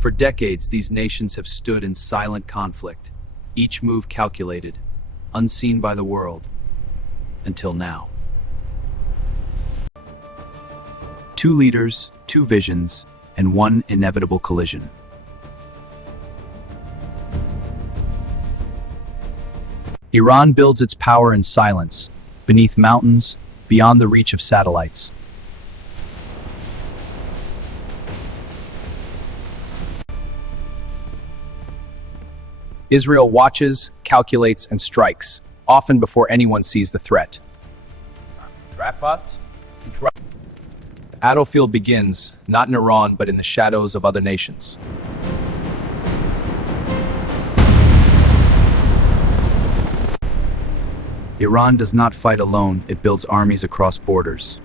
For decades, these nations have stood in silent conflict, each move calculated, unseen by the world, until now. Two leaders, two visions, and one inevitable collision. Iran builds its power in silence, beneath mountains, beyond the reach of satellites. Israel watches, calculates, and strikes, often before anyone sees the threat. The battlefield begins, not in Iran, but in the shadows of other nations. Iran does not fight alone, it builds armies across borders.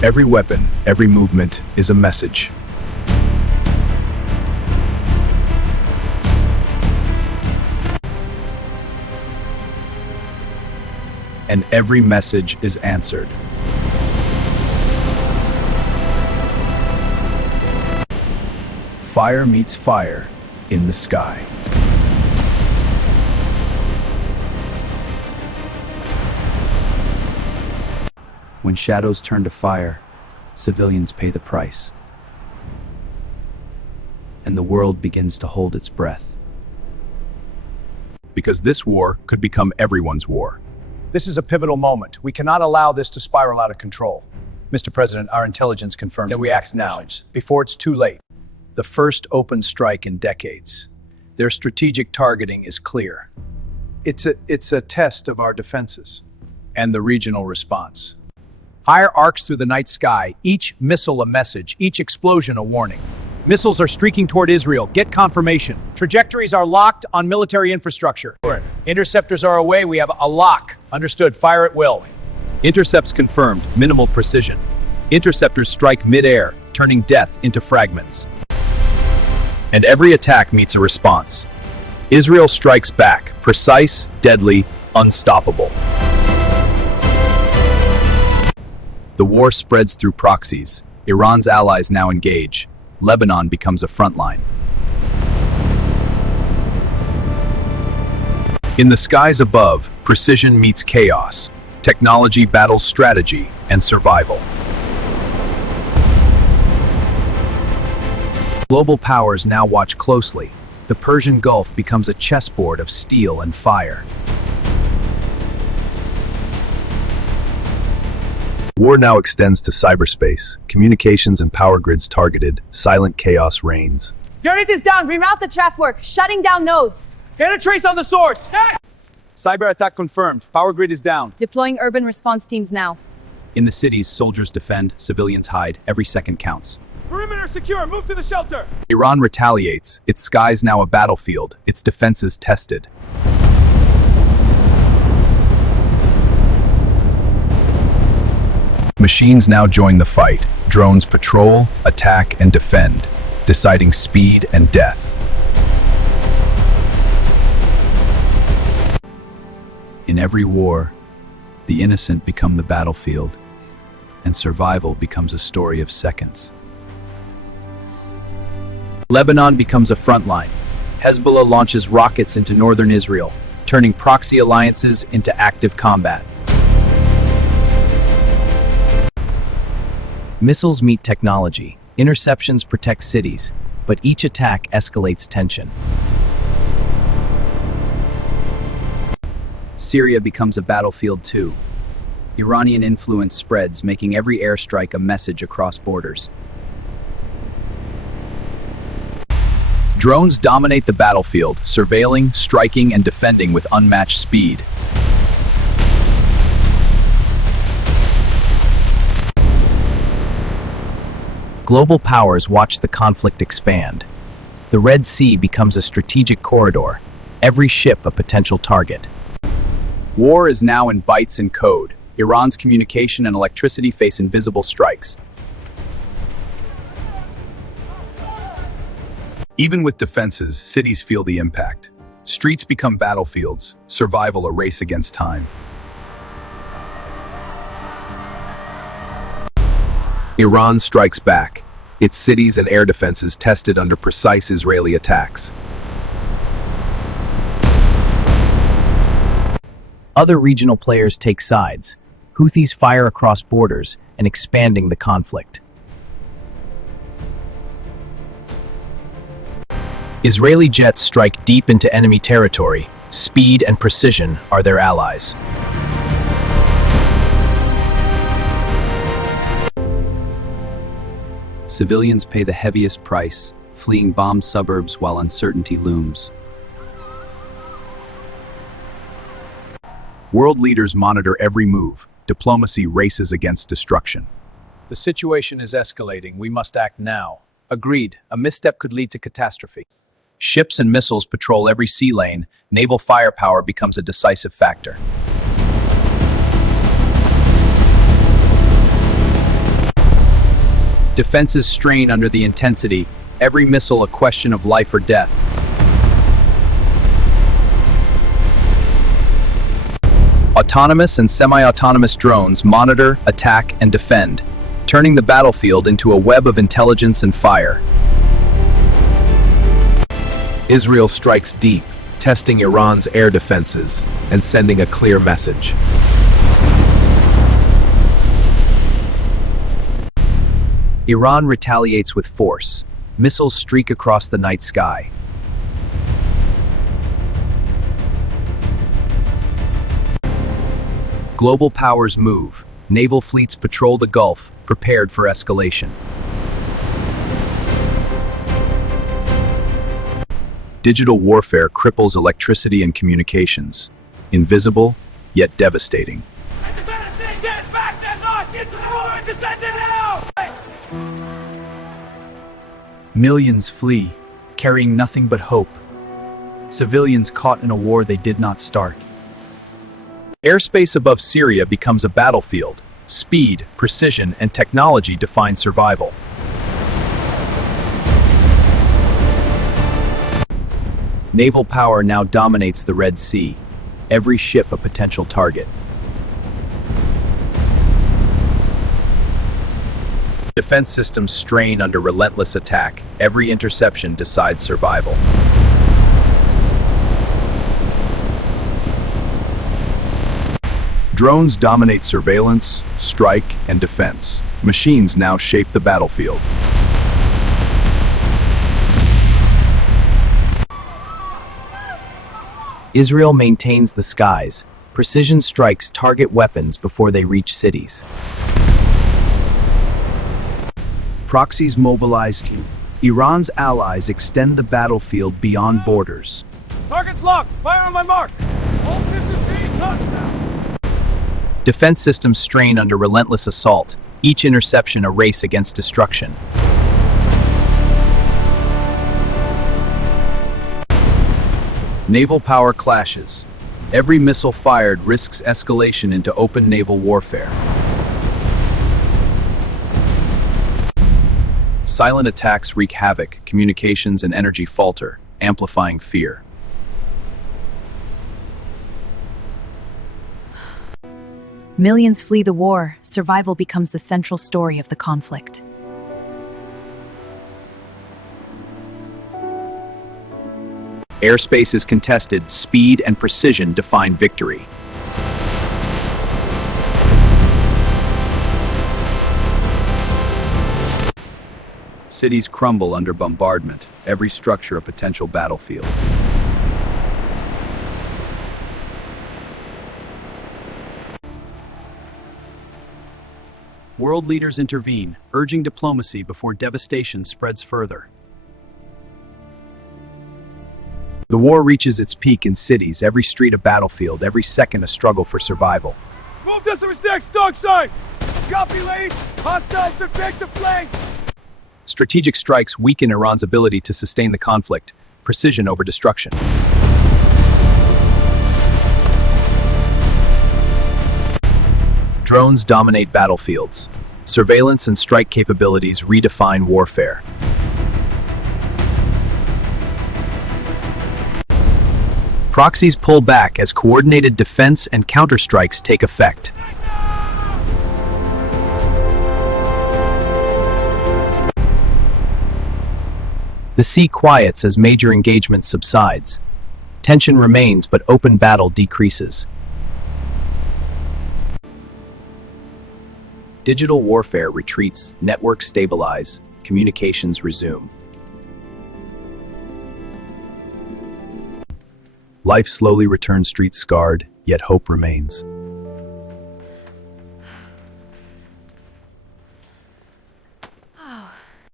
Every weapon, every movement is a message. And every message is answered. Fire meets fire in the sky. When shadows turn to fire, civilians pay the price. And the world begins to hold its breath. Because this war could become everyone's war. This is a pivotal moment. We cannot allow this to spiral out of control. Mr. President, our intelligence confirms that we act now, before it's too late. The first open strike in decades. Their strategic targeting is clear. It's a test of our defenses and the regional response. Fire arcs through the night sky, each missile a message, each explosion a warning. Missiles are streaking toward Israel. Get confirmation. Trajectories are locked on military infrastructure. Interceptors are away. We have a lock. Understood. Fire at will. Intercepts confirmed, minimal precision. Interceptors strike mid-air, turning death into fragments. And every attack meets a response. Israel strikes back, precise, deadly, unstoppable. The war spreads through proxies. Iran's allies now engage. Lebanon becomes a front line. In the skies above, precision meets chaos. Technology battles strategy and survival. Global powers now watch closely. The Persian Gulf becomes a chessboard of steel and fire. War now extends to cyberspace. Communications and power grids targeted. Silent chaos reigns. Unit is down. Reroute the traffic. Shutting down nodes. Get a trace on the source. Cyber attack confirmed. Power grid is down. Deploying urban response teams now. In the cities, soldiers defend, civilians hide. Every second counts. Perimeter secure. Move to the shelter. Iran retaliates. Its skies now a battlefield. Its defenses tested. Machines now join the fight. Drones patrol, attack, and defend, deciding speed and death. In every war, the innocent become the battlefield, and survival becomes a story of seconds. Lebanon becomes a front line. Hezbollah launches rockets into northern Israel, turning proxy alliances into active combat. Missiles meet technology. Interceptions protect cities, but each attack escalates tension. Syria becomes a battlefield too. Iranian influence spreads, making every airstrike a message across borders. Drones dominate the battlefield, surveilling, striking, and defending with unmatched speed. Global powers watch the conflict expand. The Red Sea becomes a strategic corridor, every ship a potential target. War is now in bytes and code. Iran's communication and electricity face invisible strikes. Even with defenses, cities feel the impact. Streets become battlefields, survival a race against time. Iran strikes back, its cities and air defenses tested under precise Israeli attacks. Other regional players take sides. Houthis fire across borders and expanding the conflict. Israeli jets strike deep into enemy territory. Speed and precision are their allies. Civilians pay the heaviest price, fleeing bombed suburbs while uncertainty looms. World leaders monitor every move. Diplomacy races against destruction. The situation is escalating. We must act now. Agreed. A misstep could lead to catastrophe. Ships and missiles patrol every sea lane. Naval firepower becomes a decisive factor. Defenses strain under the intensity. Every missile a question of life or death. Autonomous and semi-autonomous drones monitor, attack, and defend, turning the battlefield into a web of intelligence and fire. Israel strikes deep, testing Iran's air defenses and sending a clear message. Iran retaliates with force. Missiles streak across the night sky. Global powers move. Naval fleets patrol the Gulf, prepared for escalation. Digital warfare cripples electricity and communications. Invisible, yet devastating. Millions flee, carrying nothing but hope. Civilians caught in a war they did not start. Airspace above Syria becomes a battlefield. Speed, precision, and technology define survival. Naval power now dominates the Red Sea. Every ship a potential target. Defense systems strain under relentless attack. Every interception decides survival. Drones dominate surveillance, strike, and defense. Machines now shape the battlefield. Israel maintains the skies. Precision strikes target weapons before they reach cities. Proxies mobilized. Iran's allies extend the battlefield beyond borders. Target's locked. Fire on my mark. All systems being touchdown. Defense systems strain under relentless assault. Each interception a race against destruction. Naval power clashes. Every missile fired risks escalation into open naval warfare. Silent attacks wreak havoc, communications and energy falter, amplifying fear. Millions flee the war. Survival becomes the central story of the conflict. Airspace is contested. Speed and precision define victory. Cities crumble under bombardment, every structure a potential battlefield. World leaders intervene, urging diplomacy before devastation spreads further. The war reaches its peak in cities, every street a battlefield, every second a struggle for survival. Move this to the next dog sign. Copy, lead. Hostiles should take the flank. Strategic strikes weaken Iran's ability to sustain the conflict. Precision over destruction. Drones dominate battlefields. Surveillance and strike capabilities redefine warfare. Proxies pull back as coordinated defense and counterstrikes take effect. The sea quiets as major engagement subsides. Tension remains, but open battle decreases. Digital warfare retreats, networks stabilize, communications resume. Life slowly returns, streets scarred, yet hope remains.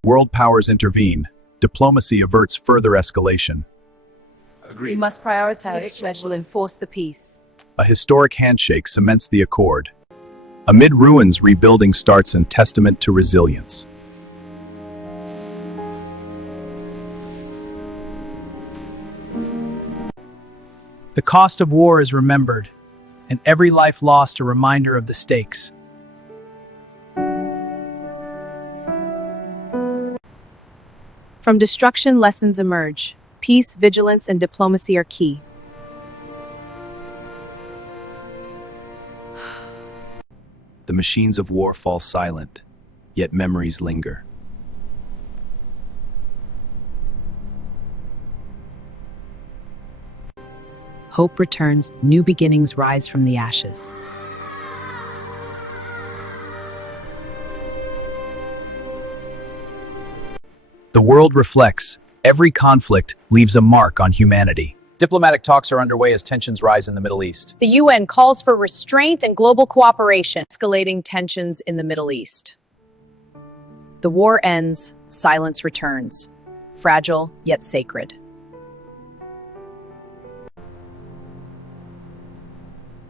World powers intervene. Diplomacy averts further escalation. We must prioritize which will enforce the peace. A historic handshake cements the accord. Amid ruins, rebuilding starts, in testament to resilience. The cost of war is remembered, and every life lost a reminder of the stakes. From destruction, lessons emerge. Peace, vigilance, and diplomacy are key. The machines of war fall silent, yet memories linger. Hope returns, new beginnings rise from the ashes. The world reflects. Every conflict leaves a mark on humanity. Diplomatic talks are underway as tensions rise in the Middle East. The UN calls for restraint and global cooperation, escalating tensions in the Middle East. The war ends, silence returns, fragile yet sacred.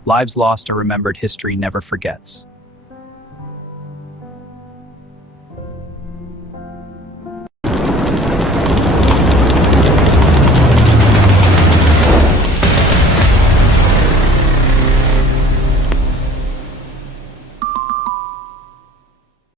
Lives lost are remembered, history never forgets.